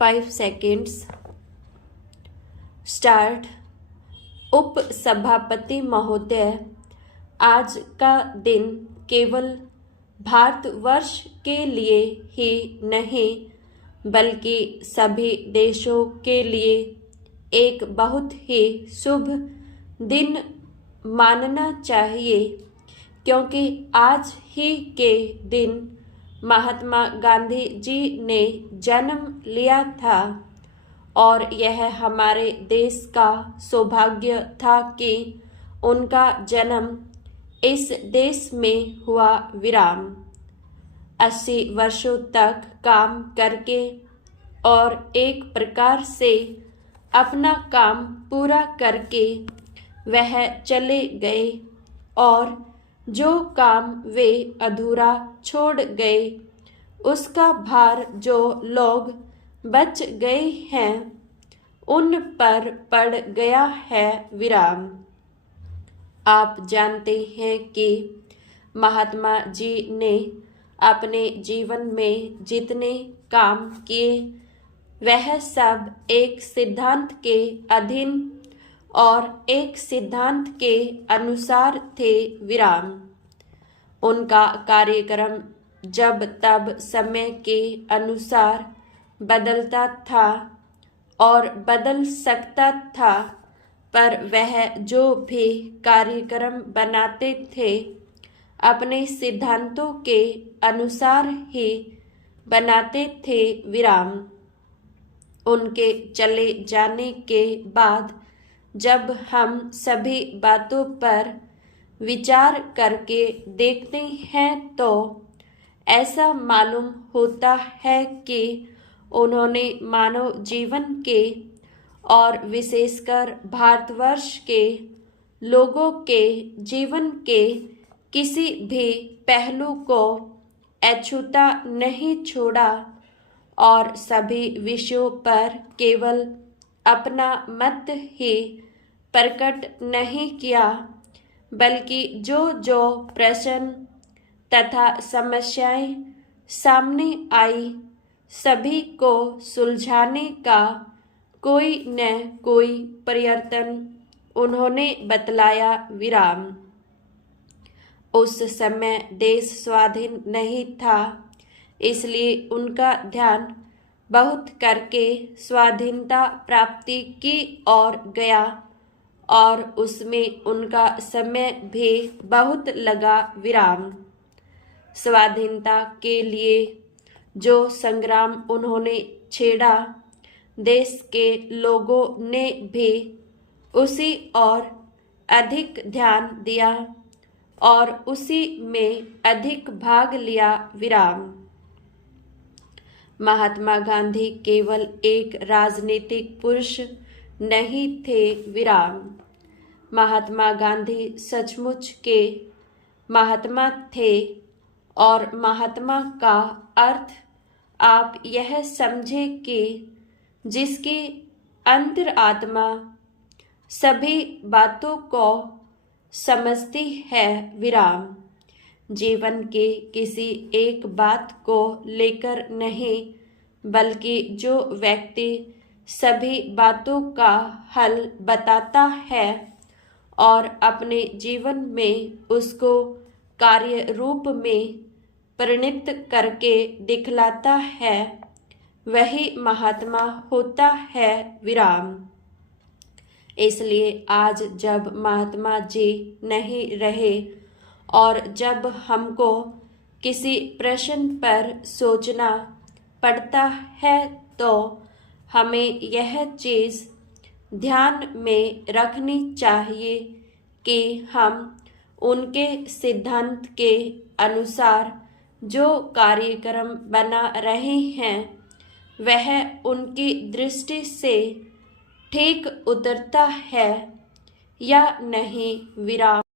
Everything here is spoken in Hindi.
5 seconds. स्टार्ट। उप सभापति महोदय, आज का दिन केवल भारतवर्ष के लिए ही नहीं बल्कि सभी देशों के लिए एक बहुत ही शुभ दिन मानना चाहिए, क्योंकि आज ही के दिन महात्मा गांधी जी ने जन्म लिया था और यह हमारे देश का सौभाग्य था कि उनका जन्म इस देश में हुआ। विराम। 80 वर्षों तक काम करके और एक प्रकार से अपना काम पूरा करके वह चले गए और जो काम वे अधूरा छोड़ गए उसका भार जो लोग बच गए हैं उन पर पड़ गया है। विराम। आप जानते हैं कि महात्मा जी ने अपने जीवन में जितने काम किए वह सब एक सिद्धांत के अधीन और एक सिद्धांत के अनुसार थे। विराम। उनका कार्यक्रम जब तब समय के अनुसार बदलता था और बदल सकता था, पर वह जो भी कार्यक्रम बनाते थे अपने सिद्धांतों के अनुसार ही बनाते थे। विराम। उनके चले जाने के बाद जब हम सभी बातों पर विचार करके देखते हैं तो ऐसा मालूम होता है कि उन्होंने मानव जीवन के और विशेषकर भारतवर्ष के लोगों के जीवन के किसी भी पहलू को अछूता नहीं छोड़ा और सभी विषयों पर केवल अपना मत ही प्रकट नहीं किया, बल्कि जो जो प्रश्न तथा समस्याएं सामने आई सभी को सुलझाने का कोई न कोई प्रयत्न उन्होंने बतलाया। विराम। उस समय देश स्वाधीन नहीं था, इसलिए उनका ध्यान बहुत करके स्वाधीनता प्राप्ति की ओर गया और उसमें उनका समय भी बहुत लगा। विराम। स्वाधीनता के लिए जो संग्राम उन्होंने छेड़ा देश के लोगों ने भी उसी और अधिक ध्यान दिया और उसी में अधिक भाग लिया। विराम। महात्मा गांधी केवल एक राजनीतिक पुरुष नहीं थे। विराम। महात्मा गांधी सचमुच के महात्मा थे और महात्मा का अर्थ आप यह समझे कि जिसकी अंतरात्मा सभी बातों को समझती है। विराम। जीवन के किसी एक बात को लेकर नहीं बल्कि जो व्यक्ति सभी बातों का हल बताता है और अपने जीवन में उसको कार्य रूप में परिणित करके दिखलाता है वही महात्मा होता है। विराम। इसलिए आज जब महात्मा जी नहीं रहे और जब हमको किसी प्रश्न पर सोचना पड़ता है तो हमें यह चीज़ ध्यान में रखनी चाहिए कि हम उनके सिद्धांत के अनुसार जो कार्यक्रम बना रहे हैं वह उनकी दृष्टि से ठीक उतरता है या नहीं। विराम।